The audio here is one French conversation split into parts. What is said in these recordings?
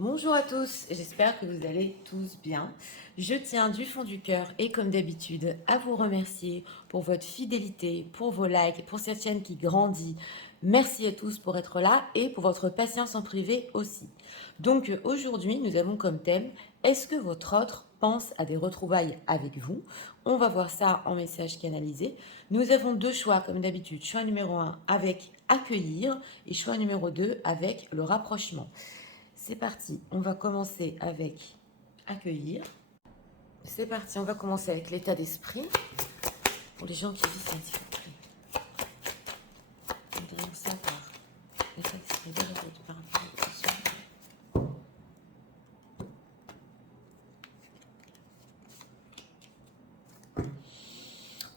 Bonjour à tous, j'espère que vous allez tous bien. Je tiens du fond du cœur et comme d'habitude à vous remercier pour votre fidélité, pour vos likes, pour cette chaîne qui grandit. Merci à tous pour être là et pour votre patience en privé aussi. Donc aujourd'hui nous avons comme thème, est-ce que votre autre pense à des retrouvailles avec vous? On va voir ça en message canalisé. Nous avons deux choix comme d'habitude, choix numéro 1 avec accueillir et choix numéro 2 avec le rapprochement. C'est parti, on va commencer avec accueillir. C'est parti, on va commencer avec l'état d'esprit. Pour les gens qui vivent ça, s'il vous plaît. On dirait ça par l'état d'esprit de l'autre par rapport à la question.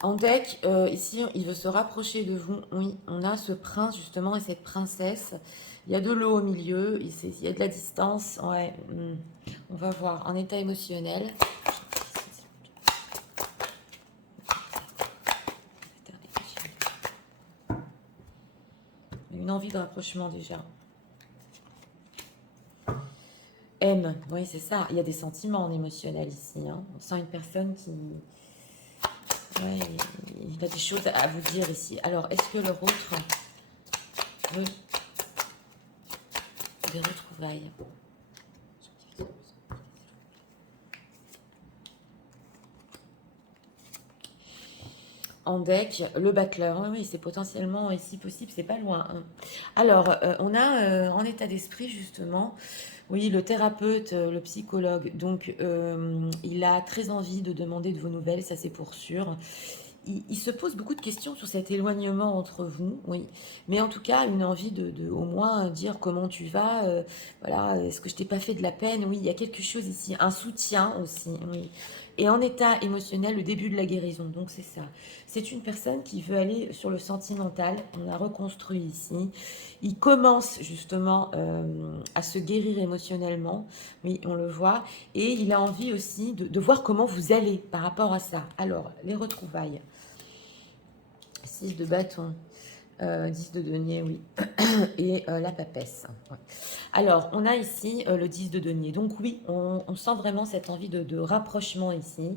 En deck, ici, il veut se rapprocher de vous. Oui, on a ce prince justement et cette princesse. Il y a de l'eau au milieu, il y a de la distance. Ouais, on va voir en état émotionnel. Une envie de rapprochement déjà. Aime, oui c'est ça, il y a des sentiments en émotionnel ici. Hein. On sent une personne qui... Ouais, il a des choses à vous dire ici. Alors, est-ce que leur autre veut des retrouvailles? En deck, le battleur, oui, oui c'est potentiellement, et si possible, c'est pas loin. Hein. Alors, on a en état d'esprit, justement, oui, le thérapeute, le psychologue. Donc, il a très envie de demander de vos nouvelles, ça c'est pour sûr. Il se pose beaucoup de questions sur cet éloignement entre vous, oui. Mais en tout cas, une envie de au moins dire comment tu vas, voilà, est-ce que je t'ai pas fait de la peine? Oui, il y a quelque chose ici, un soutien aussi, oui. Et en état émotionnel, le début de la guérison, donc c'est ça. C'est une personne qui veut aller sur le sentimental, on a reconstruit ici. Il commence justement à se guérir émotionnellement, oui, on le voit. Et il a envie aussi de voir comment vous allez par rapport à ça. Alors, les retrouvailles. 6 de bâton, 10 de denier, oui, et la papesse. Ouais. Alors, on a ici le 10 de denier. Donc oui, on sent vraiment cette envie de rapprochement ici,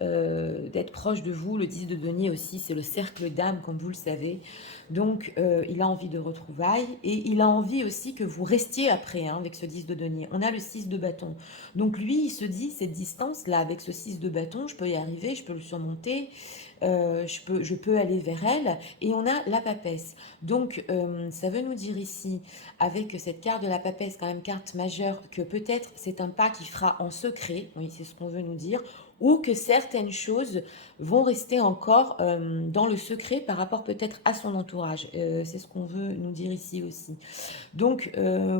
d'être proche de vous. Le 10 de denier aussi, c'est le cercle d'âme, comme vous le savez. Donc, il a envie de retrouvailles et il a envie aussi que vous restiez après hein, avec ce 10 de denier. On a le 6 de bâton. Donc lui, il se dit, cette distance-là, avec ce 6 de bâton, je peux y arriver, je peux le surmonter. Je peux aller vers elle et on a la papesse. Donc ça veut nous dire ici, avec cette carte de la papesse, quand même carte majeure, que peut-être c'est un pas qui fera en secret, oui c'est ce qu'on veut nous dire, ou que certaines choses vont rester encore dans le secret par rapport peut-être à son entourage. C'est ce qu'on veut nous dire ici aussi. Donc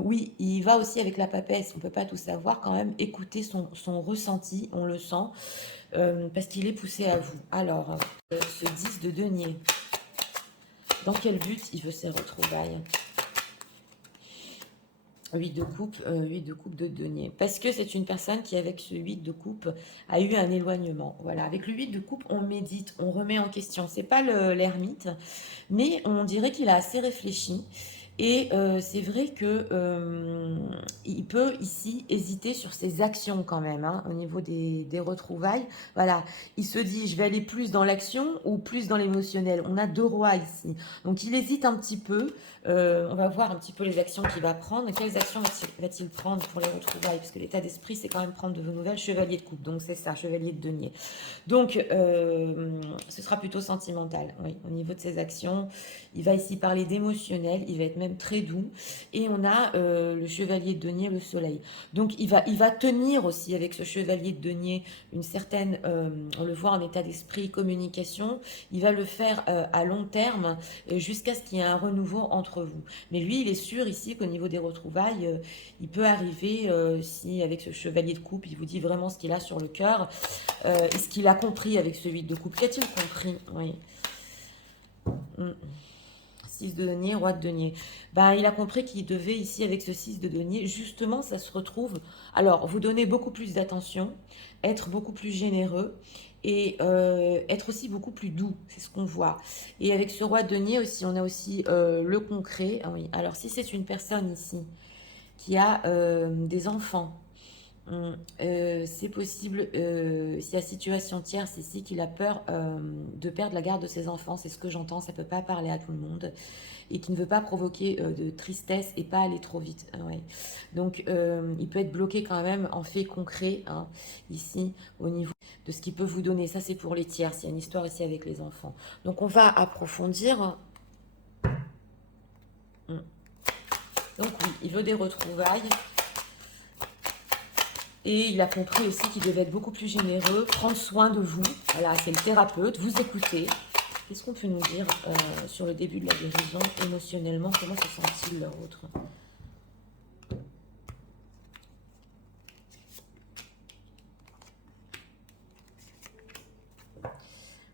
oui, il va aussi avec la papesse, on ne peut pas tout savoir quand même, écouter son ressenti, on le sent, parce qu'il est poussé à vous. Alors, ce 10 de denier, dans quel but il veut ses retrouvailles? 8 de coupe, 8 de coupe de denier. Parce que c'est une personne qui, avec ce 8 de coupe, a eu un éloignement. Voilà, avec le 8 de coupe, on médite, on remet en question. C'est pas l'ermite, mais on dirait qu'il a assez réfléchi. Et c'est vrai que il peut ici hésiter sur ses actions quand même, hein, au niveau des retrouvailles. Voilà, il se dit, je vais aller plus dans l'action ou plus dans l'émotionnel. On a deux rois ici. Donc il hésite un petit peu. On va voir un petit peu les actions qu'il va prendre. Quelles actions va-t-il prendre pour les retrouvailles? Parce que l'état d'esprit, c'est quand même prendre de vos nouvelles. Chevalier de coupe, donc c'est ça, chevalier de denier. Donc, ce sera plutôt sentimental, oui, au niveau de ses actions. Il va ici parler d'émotionnel, il va être même très doux. Et on a le chevalier de denier, le soleil. Donc, il va tenir aussi avec ce chevalier de denier une certaine, on le voit en état d'esprit, communication. Il va le faire à long terme jusqu'à ce qu'il y ait un renouveau entre vous. Mais lui, il est sûr ici qu'au niveau des retrouvailles, il peut arriver, si avec ce chevalier de coupe, il vous dit vraiment ce qu'il a sur le cœur, et ce qu'il a compris avec ce 8 de coupe. Qu'a-t-il compris? Oui. 6 de denier, roi de denier. Ben, il a compris qu'il devait ici, avec ce 6 de denier, justement, ça se retrouve. Alors, vous donner beaucoup plus d'attention, être beaucoup plus généreux et être aussi beaucoup plus doux, c'est ce qu'on voit. Et avec ce roi de denier aussi, on a aussi le concret. Ah oui. Alors, si c'est une personne ici qui a des enfants. C'est possible, si la situation tierce ici, qu'il a peur de perdre la garde de ses enfants, c'est ce que j'entends, ça ne peut pas parler à tout le monde, et qui ne veut pas provoquer de tristesse et pas aller trop vite. Ouais. Donc il peut être bloqué quand même en fait concret, hein, ici, au niveau de ce qu'il peut vous donner. Ça c'est pour les tiers, il y a une histoire ici avec les enfants. Donc on va approfondir. Hum. Donc oui, il veut des retrouvailles. Et il a compris aussi qu'il devait être beaucoup plus généreux, prendre soin de vous. Voilà, c'est le thérapeute, vous écoutez. Qu'est-ce qu'on peut nous dire sur le début de la guérison émotionnellement? Comment se sent-il l'autre?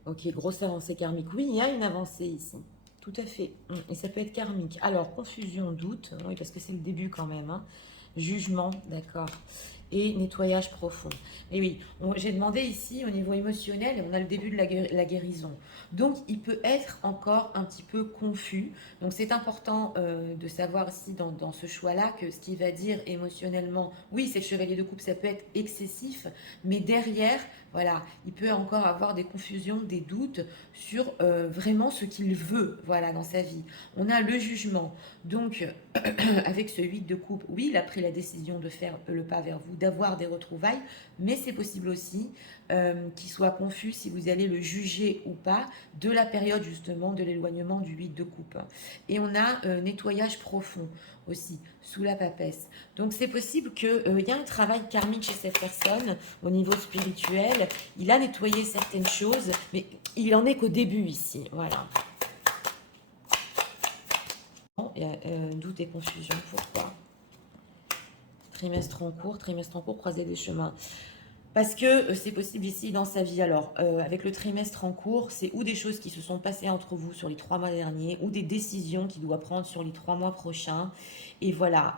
Ok, grosse avancée karmique. Oui, il y a une avancée ici. Tout à fait. Et ça peut être karmique. Alors, confusion, doute. Oui, parce que c'est le début quand même. Hein. Jugement, d'accord. Et nettoyage profond. Et oui, j'ai demandé ici au niveau émotionnel, et on a le début de la guérison. Donc, il peut être encore un petit peu confus. Donc, c'est important de savoir ici dans ce choix-là que ce qu'il va dire émotionnellement, oui, c'est le chevalier de coupe, ça peut être excessif, mais derrière, voilà, il peut encore avoir des confusions, des doutes sur vraiment ce qu'il veut, voilà, dans sa vie. On a le jugement. Donc, avec ce 8 de coupe, oui, il a pris la décision de faire le pas vers vous, d'avoir des retrouvailles, mais c'est possible aussi qu'il soit confus si vous allez le juger ou pas de la période justement de l'éloignement du 8 de coupe. Et on a nettoyage profond aussi, sous la papesse. Donc c'est possible qu'il y a un travail karmique chez cette personne au niveau spirituel. Il a nettoyé certaines choses, mais il en est qu'au début ici. Voilà. Il y a doute et confusion. Pourquoi? Trimestre en cours, croiser des chemins. Parce que c'est possible ici dans sa vie. Alors, avec le trimestre en cours, c'est ou des choses qui se sont passées entre vous sur les 3 mois derniers, ou des décisions qu'il doit prendre sur les 3 mois prochains. Et voilà,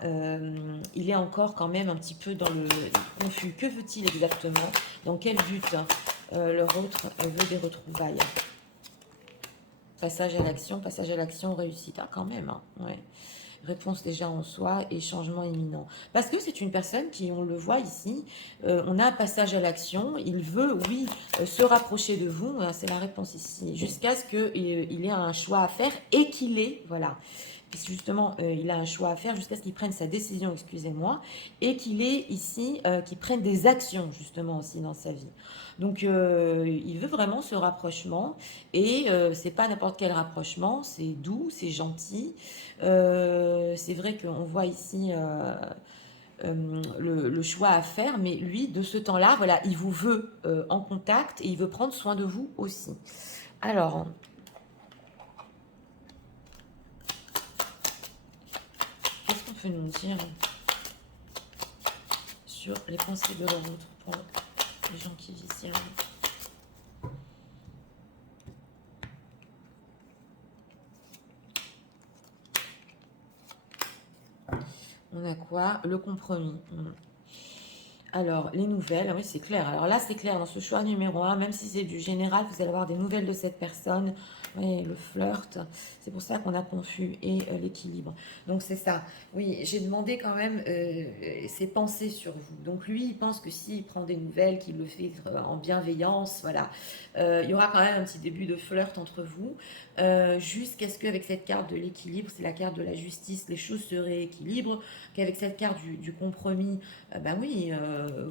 il est encore quand même un petit peu dans le confus. Que veut-il exactement? Dans quel but leur autre veut des retrouvailles? Passage à l'action, réussite. Ah, quand même, hein, ouais. Réponse déjà en soi et changement imminent. Parce que c'est une personne qui, on le voit ici, on a un passage à l'action, il veut, oui, se rapprocher de vous, hein, c'est la réponse ici, jusqu'à ce qu'il ait un choix à faire et qu'il ait, voilà, justement, il a un choix à faire jusqu'à ce qu'il prenne sa décision, excusez-moi, et qu'il ait ici, qu'il prenne des actions, justement, aussi dans sa vie. Donc, il veut vraiment ce rapprochement, et c'est pas n'importe quel rapprochement, c'est doux, c'est gentil. C'est vrai qu'on voit ici le choix à faire, mais lui, de ce temps-là, voilà, il vous veut en contact et il veut prendre soin de vous aussi. Alors, qu'est-ce qu'on peut nous dire sur les pensées de l'autre pour les gens qui visionnent? On a quoi? Le compromis. Alors, les nouvelles, oui, c'est clair. Alors là, c'est clair, dans ce choix numéro 1, même si c'est du général, vous allez avoir des nouvelles de cette personne. Oui, le flirt, c'est pour ça qu'on a confus, et l'équilibre. Donc, c'est ça. Oui, j'ai demandé quand même ses pensées sur vous. Donc, lui, il pense que s'il prend des nouvelles, qu'il le fait en bienveillance, voilà, il y aura quand même un petit début de flirt entre vous, jusqu'à ce qu'avec cette carte de l'équilibre, c'est la carte de la justice, les choses se rééquilibrent, qu'avec cette carte du compromis, ben oui,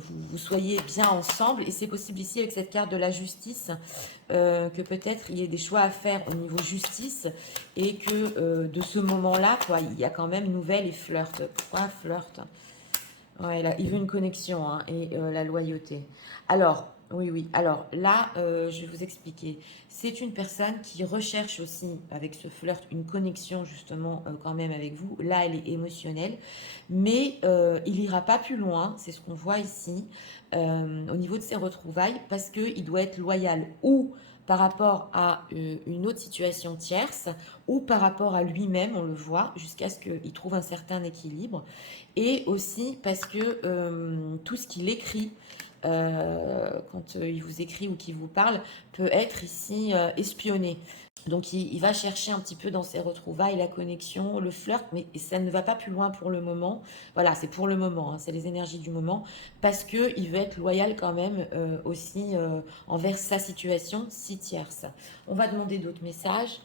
vous soyez bien ensemble. Et c'est possible ici avec cette carte de la justice que peut-être il y ait des choix à faire au niveau justice et que de ce moment-là, quoi, il y a quand même nouvelle et flirt. Pourquoi flirt? Ouais, là, il veut une connexion, hein, et la loyauté. Alors, oui, oui. Alors là, je vais vous expliquer. C'est une personne qui recherche aussi, avec ce flirt, une connexion justement quand même avec vous. Là, elle est émotionnelle, mais il ira pas plus loin. C'est ce qu'on voit ici au niveau de ses retrouvailles, parce qu'il doit être loyal ou par rapport à une autre situation tierce, ou par rapport à lui-même, on le voit, jusqu'à ce qu'il trouve un certain équilibre. Et aussi parce que tout ce qu'il écrit, quand il vous écrit ou qu'il vous parle, peut être ici espionné. Donc il va chercher un petit peu dans ses retrouvailles la connexion, le flirt, mais ça ne va pas plus loin pour le moment. Voilà, c'est pour le moment, hein, c'est les énergies du moment, parce qu'il veut être loyal quand même aussi envers sa situation si tierce. On va demander d'autres messages.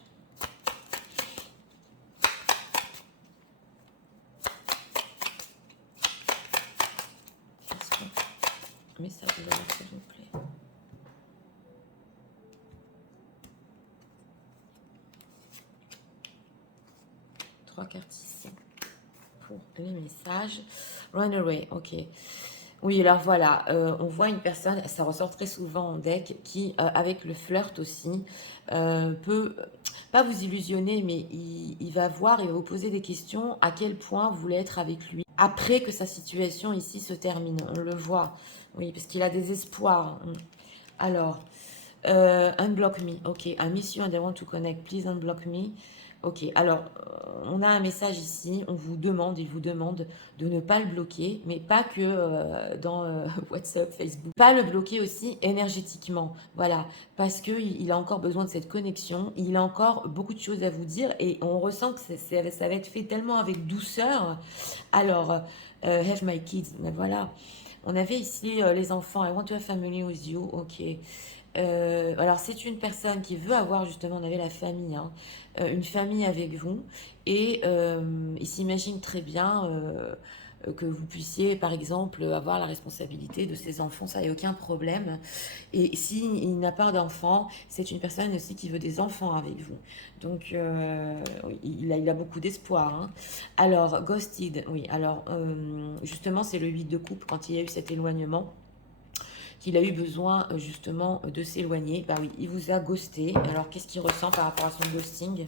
Message de l'amour, s'il vous plaît. Trois cartes ici pour les messages. Runaway, ok. Oui, alors voilà, on voit une personne, ça ressort très souvent en deck, qui, avec le flirt aussi, peut pas vous illusionner, mais il va voir et va vous poser des questions à quel point vous voulez être avec lui après que sa situation ici se termine. On le voit, oui, parce qu'il a des espoirs. Alors, unblock me, ok. I miss you and I want to connect. Please unblock me. Ok, alors on a un message ici, on vous demande, il vous demande de ne pas le bloquer, mais pas que dans WhatsApp, Facebook. Pas le bloquer aussi énergétiquement, voilà, parce qu'il a encore besoin de cette connexion, il a encore beaucoup de choses à vous dire et on ressent que ça va être fait tellement avec douceur. Alors, have my kids, ben voilà. On avait ici les enfants, I want to have family with you, ok. Alors c'est une personne qui veut avoir justement, on avait la famille, hein, une famille avec vous et il s'imagine très bien que vous puissiez par exemple avoir la responsabilité de ses enfants, ça n'y a aucun problème. Et s'il n'a pas d'enfants, c'est une personne aussi qui veut des enfants avec vous. Donc oui, il a beaucoup d'espoir, hein. Alors ghosted, oui, alors justement c'est le 8 de coupe quand il y a eu cet éloignement qu'il a eu besoin justement de s'éloigner. Bah oui, il vous a ghosté. Alors qu'est-ce qu'il ressent par rapport à son ghosting?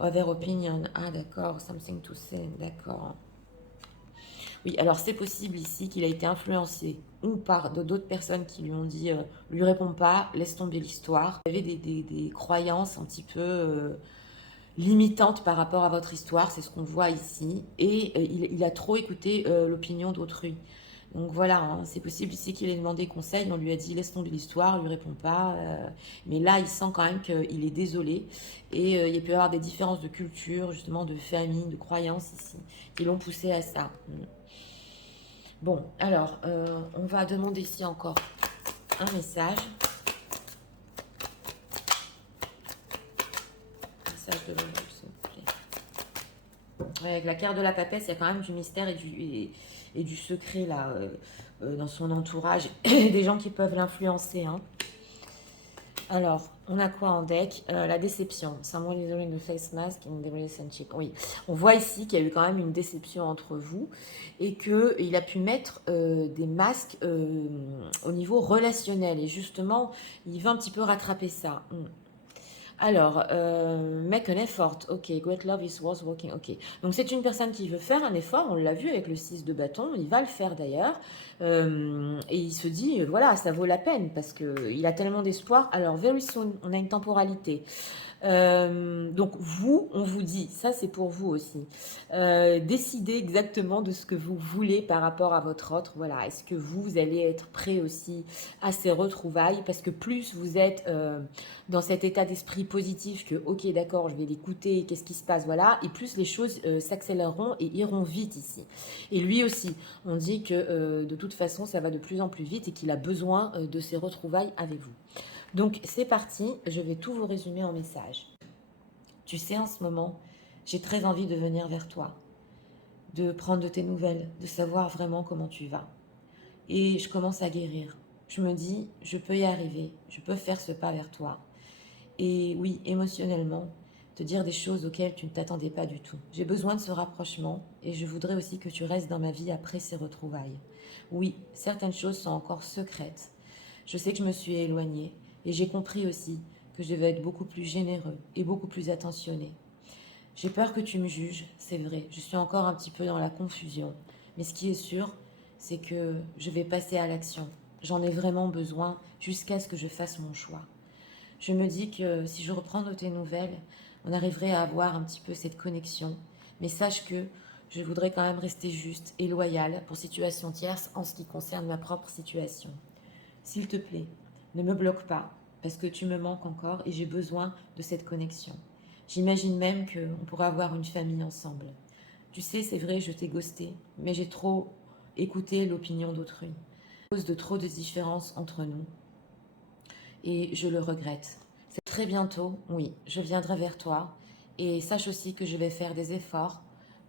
Other opinion. Ah d'accord, something to say. D'accord. Oui, alors c'est possible ici qu'il a été influencé ou par d'autres personnes qui lui ont dit lui réponds pas, laisse tomber l'histoire. Il y avait des croyances un petit peu limitantes par rapport à votre histoire, c'est ce qu'on voit ici. Et il a trop écouté l'opinion d'autrui. Donc voilà, hein, c'est possible ici qu'il ait demandé conseil, on lui a dit laisse tomber l'histoire, il lui répond pas. Mais là, il sent quand même qu'il est désolé. Et il peut y avoir des différences de culture, justement, de famille, de croyances ici, qui l'ont poussé à ça. Bon, alors, on va demander ici encore un message. Message de l'honneur, s'il vous plaît. Avec la carte de la papesse, il y a quand même du mystère et du secret là dans son entourage. Des gens qui peuvent l'influencer, hein. Alors, on a quoi en deck? La déception. Someone is wearing the face mask in the relationship. Oui, on voit ici qu'il y a eu quand même une déception entre vous et qu'il a pu mettre des masques au niveau relationnel. Et justement, il veut un petit peu rattraper ça. Alors, make an effort. Ok, great love is worth working. Ok, donc c'est une personne qui veut faire un effort. On l'a vu avec le 6 de bâton. Il va le faire d'ailleurs. Et il se dit, voilà, ça vaut la peine parce qu'il a tellement d'espoir. Alors, very soon, on a une temporalité. Donc vous, on vous dit, ça c'est pour vous aussi, décidez exactement de ce que vous voulez par rapport à votre autre. Voilà, est-ce que vous allez être prêt aussi à ces retrouvailles? Parce que plus vous êtes dans cet état d'esprit positif que ok d'accord, je vais l'écouter, qu'est-ce qui se passe, voilà, et plus les choses s'accéléreront et iront vite ici. Et lui aussi, on dit que de toute façon ça va de plus en plus vite et qu'il a besoin de ces retrouvailles avec vous. Donc c'est parti, je vais tout vous résumer en message. Tu sais, en ce moment, j'ai très envie de venir vers toi, de prendre de tes nouvelles, de savoir vraiment comment tu vas. Et je commence à guérir. Je me dis, je peux y arriver, je peux faire ce pas vers toi. Et oui, émotionnellement, te dire des choses auxquelles tu ne t'attendais pas du tout. J'ai besoin de ce rapprochement et je voudrais aussi que tu restes dans ma vie après ces retrouvailles. Oui, certaines choses sont encore secrètes. Je sais que je me suis éloignée et j'ai compris aussi que je devais être beaucoup plus généreux et beaucoup plus attentionné. J'ai peur que tu me juges, c'est vrai, je suis encore un petit peu dans la confusion. Mais ce qui est sûr, c'est que je vais passer à l'action. J'en ai vraiment besoin jusqu'à ce que je fasse mon choix. Je me dis que si je reprends de tes nouvelles, on arriverait à avoir un petit peu cette connexion. Mais sache que Je voudrais quand même rester juste et loyale pour situation tierce en ce qui concerne ma propre situation. S'il te plaît, ne me bloque pas, parce que tu me manques encore et j'ai besoin de cette connexion. J'imagine même qu'on pourrait avoir une famille ensemble. Tu sais, c'est vrai, je t'ai ghosté, mais j'ai trop écouté l'opinion d'autrui. À cause de trop de différences entre nous. Et je le regrette. C'est très bientôt, oui, je viendrai vers toi. Et sache aussi que je vais faire des efforts,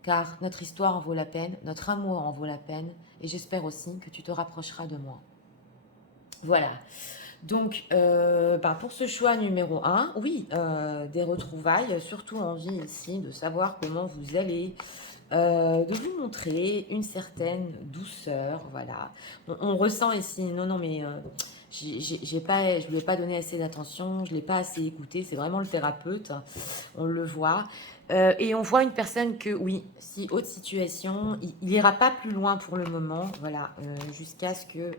car notre histoire en vaut la peine, notre amour en vaut la peine, et j'espère aussi que tu te rapprocheras de moi. Voilà. Donc, pour ce choix numéro un, oui, des retrouvailles, surtout envie ici de savoir comment vous allez, de vous montrer une certaine douceur, voilà. On ressent ici, non, non, mais j'ai pas, je lui ai pas donné assez d'attention, je l'ai pas assez écouté, c'est vraiment le thérapeute, on le voit. Et on voit une personne que, oui, si haute situation, il ira pas plus loin pour le moment, voilà, jusqu'à ce que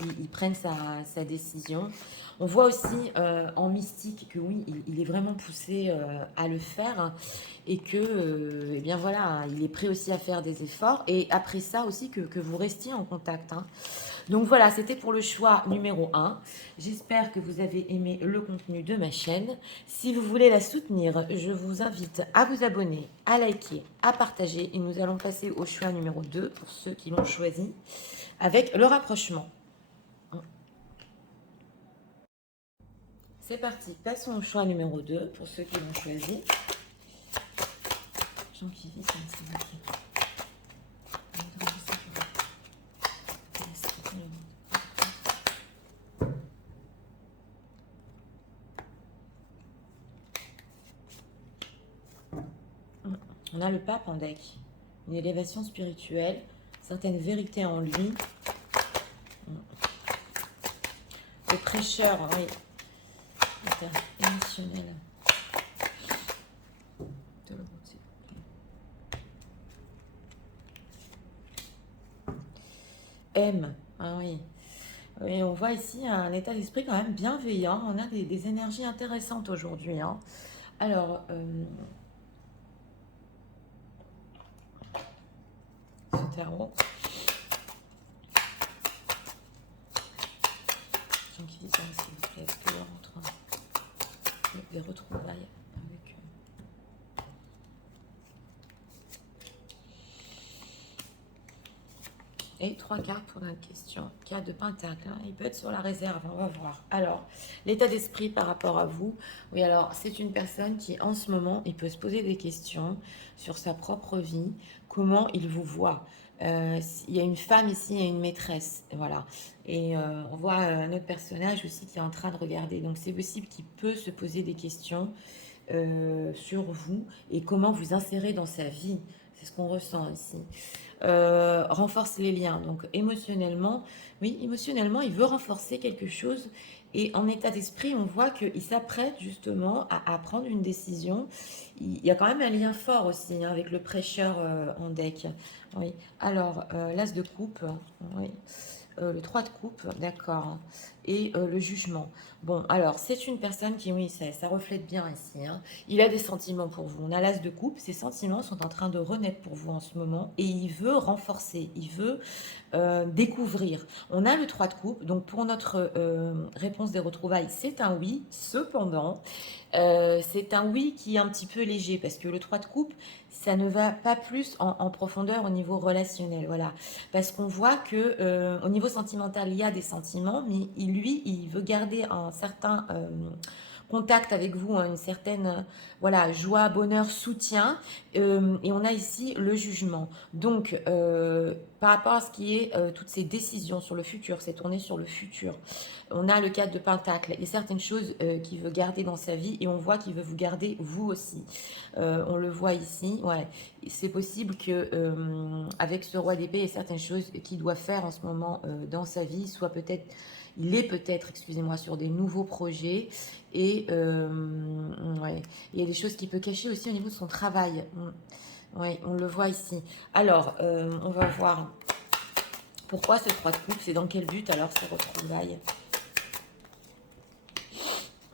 il prenne sa décision. On voit aussi en mystique que oui, il est vraiment poussé à le faire et que, eh bien voilà, il est prêt aussi à faire des efforts. Et après ça aussi, que vous restiez en contact, hein. Donc voilà, c'était pour le choix numéro un. J'espère que vous avez aimé le contenu de ma chaîne. Si vous voulez la soutenir, je vous invite à vous abonner, à liker, à partager. Et nous allons passer au choix numéro 2 pour ceux qui l'ont choisi, avec le rapprochement. C'est parti, passons au choix numéro 2 pour ceux qui l'ont choisi. Jean-Philippe, c'est marqué. On a le pape en deck. Une élévation spirituelle, certaines vérités en lui. Le prêcheur, oui. Émotionnel. M. Ah oui. Oui, on voit ici un état d'esprit quand même bienveillant. On a des énergies intéressantes aujourd'hui, hein. Alors, ce tarot. Jean-Philippe, s'il vous plaît, est-ce que là, entre des retrouvailles avec... Et 3 cartes pour notre question. 4 de pentacle, hein. Il peut être sur la réserve, on va voir. Alors, l'état d'esprit par rapport à vous. Oui, alors, c'est une personne qui, en ce moment, il peut se poser des questions sur sa propre vie, comment il vous voit. Il y a une femme ici et une maîtresse, voilà. Et on voit un autre personnage aussi qui est en train de regarder. Donc, c'est possible qu'il peut se poser des questions sur vous et comment vous insérer dans sa vie. C'est ce qu'on ressent ici. Renforce les liens. Donc émotionnellement, oui, émotionnellement, il veut renforcer quelque chose. Et en état d'esprit, on voit qu'il s'apprête justement à prendre une décision. Il y a quand même un lien fort aussi, hein, avec le prêcheur en deck. Oui. Alors, l'as de coupe, oui. Le 3 de coupe, d'accord. Et le jugement. Bon, alors, c'est une personne qui, oui, ça reflète bien ici, hein. Il a des sentiments pour vous. On a l'as de coupe. Ses sentiments sont en train de renaître pour vous en ce moment. Et il veut renforcer. Il veut découvrir. On a le 3 de coupe. Donc, pour notre réponse des retrouvailles, c'est un oui. Cependant, c'est un oui qui est un petit peu léger. Parce que le 3 de coupe, ça ne va pas plus en profondeur au niveau relationnel. Voilà. Parce qu'on voit que au niveau sentimental, il y a des sentiments, mais lui, il veut garder un certain contact avec vous, hein, une certaine voilà, joie, bonheur, soutien. Et on a ici le jugement. Donc, par rapport à ce qui est toutes ces décisions sur le futur, c'est tourné sur le futur. On a le 4 de pentacle. Il y a certaines choses qu'il veut garder dans sa vie et on voit qu'il veut vous garder vous aussi. On le voit ici. Ouais. C'est possible que avec ce roi d'épée, il y a certaines choses qu'il doit faire en ce moment dans sa vie, soit peut-être, il est peut-être, excusez-moi, sur des nouveaux projets. Et ouais, il y a des choses qu'il peut cacher aussi au niveau de son travail. Oui, on le voit ici. Alors, on va voir pourquoi ce 3 de coupe, c'est dans quel but alors ces retrouvailles.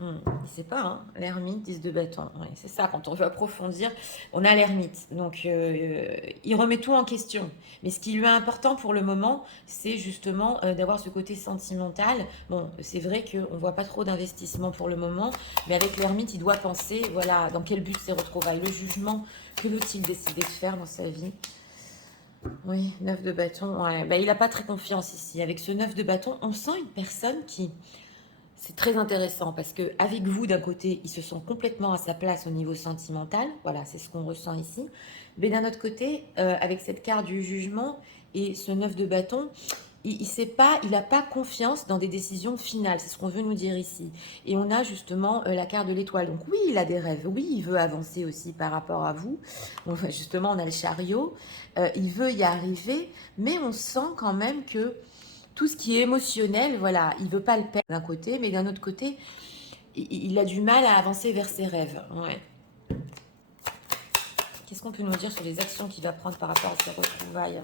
Il sait pas, hein. L'ermite, 10 de bâton. Ouais, c'est ça, quand on veut approfondir, on a l'ermite. Donc, il remet tout en question. Mais ce qui lui est important pour le moment, c'est justement d'avoir ce côté sentimental. Bon, c'est vrai qu'on ne voit pas trop d'investissement pour le moment, mais avec l'ermite, il doit penser, voilà, dans quel but ces retrouvailles. Le jugement, que veut-il décider de faire dans sa vie? Oui, 9 de bâton. Ouais. Bah, il n'a pas très confiance ici. Avec ce 9 de bâton, on sent une personne qui c'est très intéressant parce que avec vous, d'un côté, il se sent complètement à sa place au niveau sentimental. Voilà, c'est ce qu'on ressent ici. Mais d'un autre côté, avec cette carte du jugement et ce 9 de bâton, il sait pas, il n'a pas confiance dans des décisions finales. C'est ce qu'on veut nous dire ici. Et on a justement la carte de l'étoile. Donc oui, il a des rêves. Oui, il veut avancer aussi par rapport à vous. Bon, justement, on a le chariot. Il veut y arriver, mais on sent quand même que tout ce qui est émotionnel, voilà, il veut pas le perdre d'un côté, mais d'un autre côté, il a du mal à avancer vers ses rêves. Ouais. Qu'est-ce qu'on peut nous dire sur les actions qu'il va prendre par rapport à ses retrouvailles?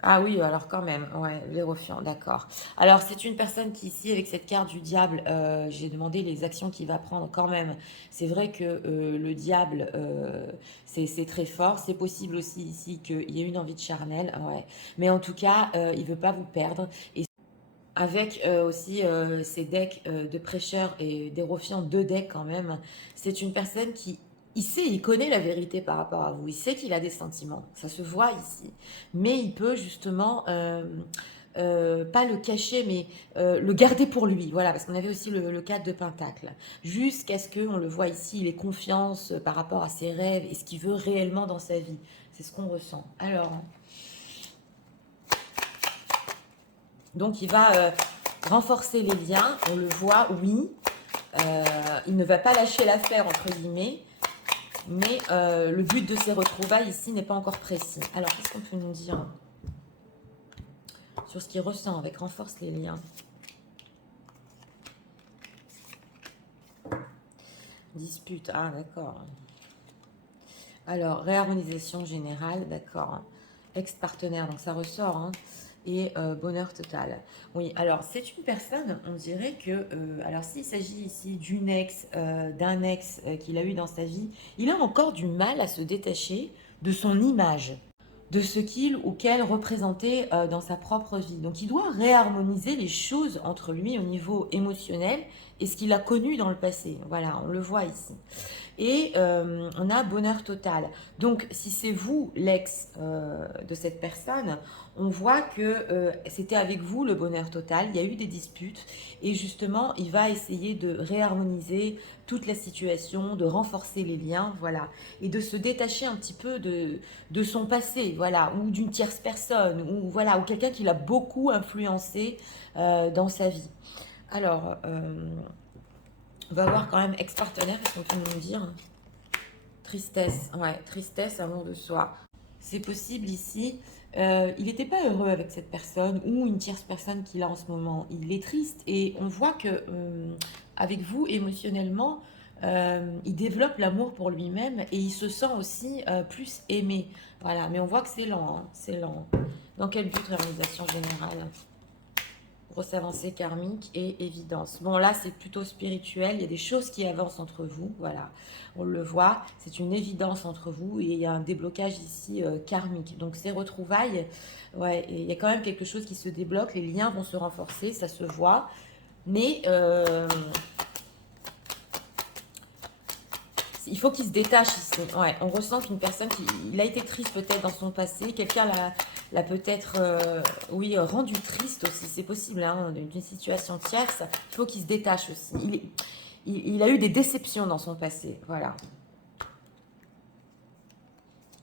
Ah oui, alors quand même, ouais, Vérofiant, d'accord. Alors c'est une personne qui ici, avec cette carte du diable, j'ai demandé les actions qu'il va prendre quand même. C'est vrai que le diable, c'est très fort. C'est possible aussi ici qu'il y ait une envie de charnel, ouais. Mais en tout cas, il veut pas vous perdre. Et avec aussi ces decks de prêcheurs et d'Hérophant, deux decks quand même. C'est une personne qui, il sait, il connaît la vérité par rapport à vous. Il sait qu'il a des sentiments. Ça se voit ici. Mais il peut justement, pas le cacher, mais le garder pour lui. Voilà, parce qu'on avait aussi le 4 de Pentacle. Jusqu'à ce qu'on le voit ici, il ait confiance par rapport à ses rêves et ce qu'il veut réellement dans sa vie. C'est ce qu'on ressent. Alors, donc il va renforcer les liens, on le voit, oui. Il ne va pas lâcher l'affaire, entre guillemets, mais le but de ces retrouvailles ici n'est pas encore précis. Alors, qu'est-ce qu'on peut nous dire sur ce qu'il ressent avec renforce les liens? Dispute, ah d'accord. Alors, réharmonisation générale, d'accord. Ex-partenaire, donc ça ressort, hein. Et bonheur total. Oui, alors c'est une personne, on dirait que, alors s'il s'agit ici d'une ex, d'un ex qu'il a eu dans sa vie, il a encore du mal à se détacher de son image, de ce qu'il ou qu'elle représentait dans sa propre vie. Donc il doit réharmoniser les choses entre lui au niveau émotionnel et ce qu'il a connu dans le passé. Voilà, on le voit ici. Et on a bonheur total. Donc, si c'est vous, l'ex de cette personne, on voit que c'était avec vous le bonheur total. Il y a eu des disputes. Et justement, il va essayer de réharmoniser toute la situation, de renforcer les liens, voilà. Et de se détacher un petit peu de son passé, voilà. Ou d'une tierce personne, ou voilà, ou quelqu'un qui l'a beaucoup influencé dans sa vie. Alors, on va voir quand même ex-partenaire, qu'est-ce qu'on peut nous dire? Tristesse, ouais, tristesse, amour de soi. C'est possible ici. Il n'était pas heureux avec cette personne ou une tierce personne qu'il a en ce moment. Il est triste et on voit que avec vous, émotionnellement, il développe l'amour pour lui-même et il se sent aussi plus aimé. Voilà, mais on voit que c'est lent, hein, c'est lent. Dans quel but réalisation générale? Grosse avancée karmique et évidence. Bon, là, c'est plutôt spirituel. Il y a des choses qui avancent entre vous. Voilà, on le voit. C'est une évidence entre vous et il y a un déblocage ici karmique. Donc, ces retrouvailles, ouais, et il y a quand même quelque chose qui se débloque. Les liens vont se renforcer, ça se voit. Mais il faut qu'il se détache ici. Ouais, on ressent qu'une personne, il a été triste peut-être dans son passé. Quelqu'un l'a peut-être, oui, rendu triste aussi. C'est possible, hein, d'une situation tierce. Il faut qu'il se détache aussi. Il a eu des déceptions dans son passé. Voilà.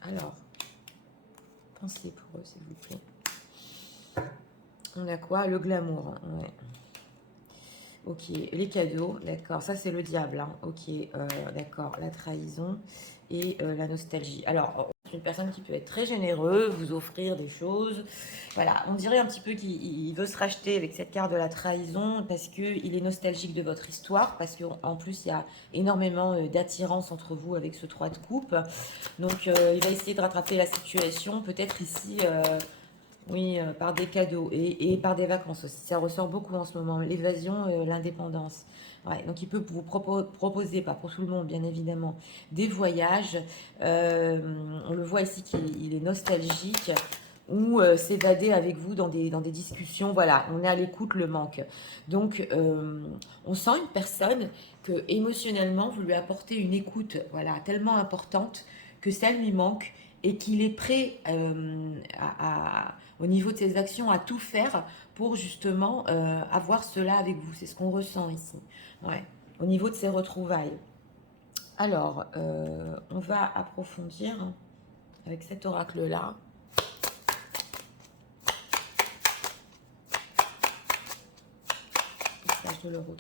Alors, pensez pour eux, s'il vous plaît. On a quoi? Le glamour. Ouais. Ok, les cadeaux, d'accord. Ça, c'est le diable. Hein. Ok, d'accord. La trahison et la nostalgie. Alors, c'est une personne qui peut être très généreuse, vous offrir des choses. Voilà, on dirait un petit peu qu'il veut se racheter avec cette carte de la trahison parce qu'il est nostalgique de votre histoire, parce qu'en plus, il y a énormément d'attirance entre vous avec ce 3 de coupe. Donc, il va essayer de rattraper la situation. Peut-être ici... Oui, par des cadeaux et par des vacances aussi. Ça ressort beaucoup en ce moment. L'évasion, l'indépendance. Ouais, donc il peut vous proposer, pas pour tout le monde bien évidemment, des voyages. Euh, on le voit ici qu'il est nostalgique ou s'évader avec vous dans des discussions. Voilà, on est à l'écoute, le manque. Donc on sent une personne que émotionnellement vous lui apportez une écoute, voilà, tellement importante que ça lui manque et qu'il est prêt au niveau de ses actions, à tout faire pour justement avoir cela avec vous. C'est ce qu'on ressent ici. Ouais. Au niveau de ses retrouvailles. Alors, on va approfondir avec cet oracle-là. Message de le retrouver.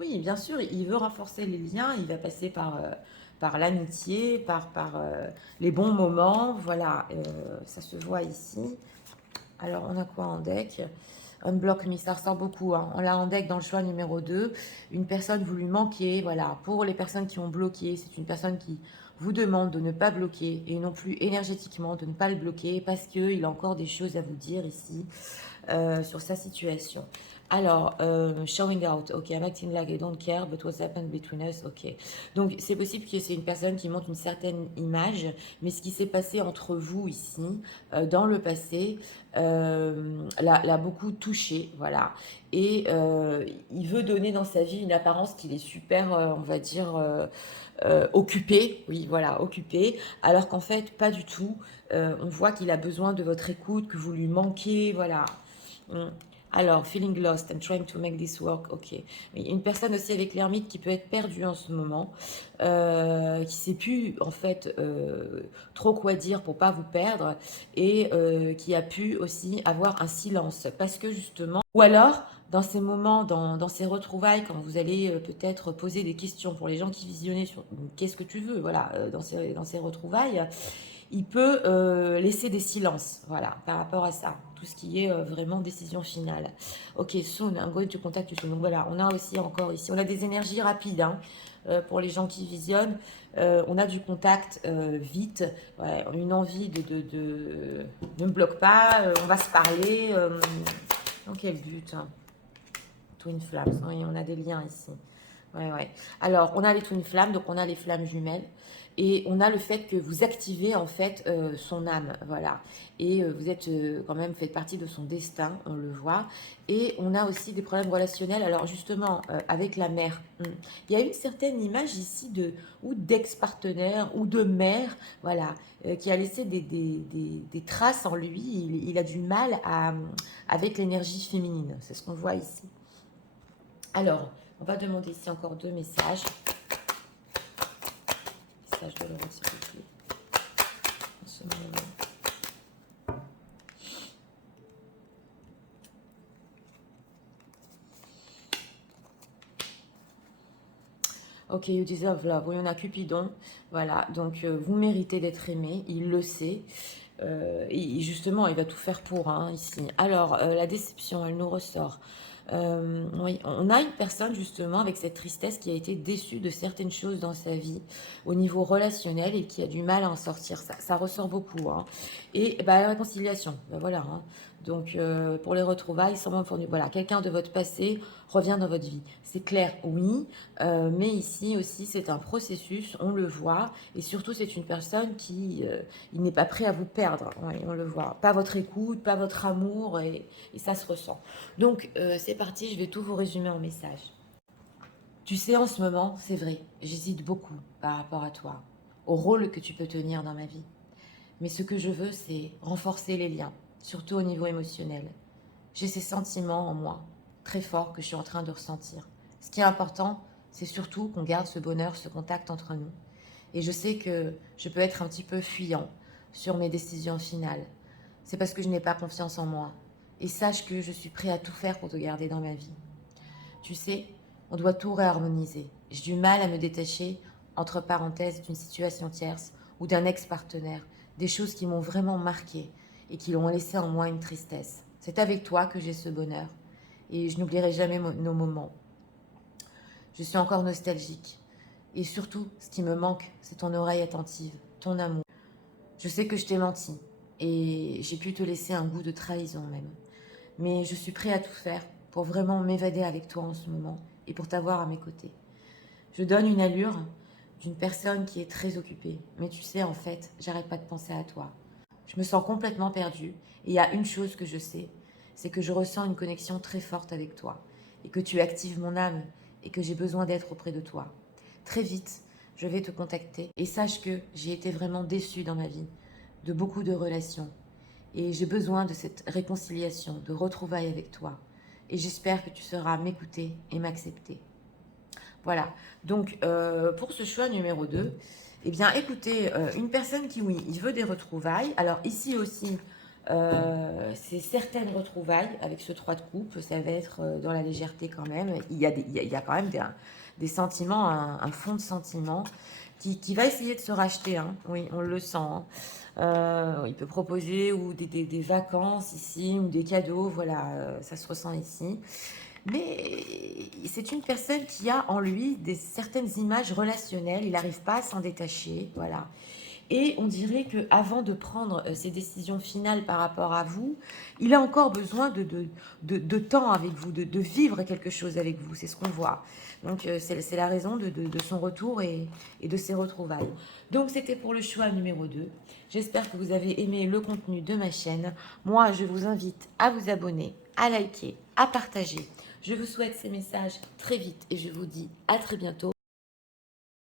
Oui, bien sûr, il veut renforcer les liens, il va passer par l'amitié, par les bons moments. Voilà, ça se voit ici. Alors, on a quoi en deck? Unblock me, ça ressort beaucoup. Hein. On l'a en deck dans le choix numéro 2. Une personne, vous lui manquez. Voilà, pour les personnes qui ont bloqué, c'est une personne qui vous demande de ne pas bloquer et non plus énergétiquement de ne pas le bloquer parce qu'il a encore des choses à vous dire ici sur sa situation. Alors, showing out, ok, I'm acting like I don't care, but what's happened between us, ok. Donc, c'est possible que c'est une personne qui montre une certaine image, mais ce qui s'est passé entre vous ici, dans le passé, l'a beaucoup touché, voilà. Et il veut donner dans sa vie une apparence qu'il est super, on va dire, occupé, oui, voilà, occupé, alors qu'en fait, pas du tout. On voit qu'il a besoin de votre écoute, que vous lui manquez, voilà. Mm. Alors, feeling lost and trying to make this work, ok. Une personne aussi avec l'ermite qui peut être perdue en ce moment, qui ne sait plus en fait trop quoi dire pour pas vous perdre et qui a pu aussi avoir un silence parce que justement, ou alors dans ces moments, dans ces retrouvailles, quand vous allez peut-être poser des questions pour les gens qui visionnaient sur qu'est-ce que tu veux, voilà, dans ces retrouvailles, il peut laisser des silences, voilà, par rapport à ça, tout ce qui est vraiment décision finale. Ok, soon, I'm going to contact you soon. Donc voilà, on a aussi encore ici, on a des énergies rapides, hein, pour les gens qui visionnent. On a du contact vite, ouais, une envie ne me bloque pas, on va se parler. Dans quel but hein? Twin Flames, oui, on a des liens ici. Ouais, ouais. Alors, on a les twin flammes, donc on a les flammes jumelles. Et on a le fait que vous activez en fait son âme, voilà. Et vous êtes quand même, faites partie de son destin, on le voit. Et on a aussi des problèmes relationnels. Alors justement, avec la mère, il y a une certaine image ici de ou d'ex-partenaire ou de mère, voilà, qui a laissé des traces en lui. Il a du mal avec l'énergie féminine. C'est ce qu'on voit ici. Alors, on va demander ici encore 2 messages. Message de Laurent, s'il vous plaît. En ce moment. Ok, you deserve love. Oui, on a Cupidon. Voilà, donc vous méritez d'être aimé. Il le sait. Et justement, il va tout faire pour, hein, ici. Alors, la déception, elle nous ressort. Oui, on a une personne justement avec cette tristesse qui a été déçue de certaines choses dans sa vie au niveau relationnel et qui a du mal à en sortir. Ça ressort beaucoup. Hein. Et bah, la réconciliation, bah, voilà. Hein. Donc pour les retrouvailles, sans même fourni, voilà, quelqu'un de votre passé revient dans votre vie. C'est clair, oui, mais ici aussi c'est un processus, on le voit, et surtout c'est une personne qui il n'est pas prêt à vous perdre, ouais, on le voit. Pas votre écoute, pas votre amour, et ça se ressent. Donc, c'est parti, je vais tout vous résumer en message. Tu sais, en ce moment, c'est vrai, j'hésite beaucoup par rapport à toi, au rôle que tu peux tenir dans ma vie. Mais ce que je veux, c'est renforcer les liens, surtout au niveau émotionnel. J'ai ces sentiments en moi, très forts, que je suis en train de ressentir. Ce qui est important, c'est surtout qu'on garde ce bonheur, ce contact entre nous. Et je sais que je peux être un petit peu fuyant sur mes décisions finales. C'est parce que je n'ai pas confiance en moi. Et sache que je suis prêt à tout faire pour te garder dans ma vie. Tu sais, on doit tout réharmoniser. J'ai du mal à me détacher, entre parenthèses, d'une situation tierce ou d'un ex-partenaire. Des choses qui m'ont vraiment marqué et qui ont laissé en moi une tristesse. C'est avec toi que j'ai ce bonheur. Et je n'oublierai jamais nos moments. Je suis encore nostalgique. Et surtout, ce qui me manque, c'est ton oreille attentive, ton amour. Je sais que je t'ai menti, et j'ai pu te laisser un goût de trahison même. Mais je suis prêt à tout faire pour vraiment m'évader avec toi en ce moment et pour t'avoir à mes côtés. Je donne une allure d'une personne qui est très occupée. Mais tu sais, en fait, j'arrête pas de penser à toi. Je me sens complètement perdue. Et il y a une chose que je sais, c'est que je ressens une connexion très forte avec toi. Et que tu actives mon âme et que j'ai besoin d'être auprès de toi. Très vite, je vais te contacter. Et sache que j'ai été vraiment déçue dans ma vie de beaucoup de relations. Et j'ai besoin de cette réconciliation, de retrouvailles avec toi. Et j'espère que tu sauras m'écouter et m'accepter. Voilà. Donc, pour ce choix numéro 2, eh bien, écoutez, une personne qui, oui, il veut des retrouvailles. Alors, ici aussi, c'est certaines retrouvailles avec ce 3 de coupe. Ça va être dans la légèreté quand même. Il y a quand même des sentiments, un fond de sentiments qui va essayer de se racheter. Hein. Oui, on le sent. Hein. Il peut proposer ou des vacances ici ou des cadeaux. Voilà, ça se ressent ici. Mais c'est une personne qui a en lui certaines images relationnelles. Il n'arrive pas à s'en détacher. Voilà. Et on dirait qu'avant de prendre ses décisions finales par rapport à vous, il a encore besoin de temps avec vous, de vivre quelque chose avec vous. C'est ce qu'on voit. Donc, c'est la raison de son retour et de ses retrouvailles. Donc, c'était pour le choix numéro 2. J'espère que vous avez aimé le contenu de ma chaîne. Moi, je vous invite à vous abonner, à liker, à partager. Je vous souhaite ces messages très vite et je vous dis à très bientôt.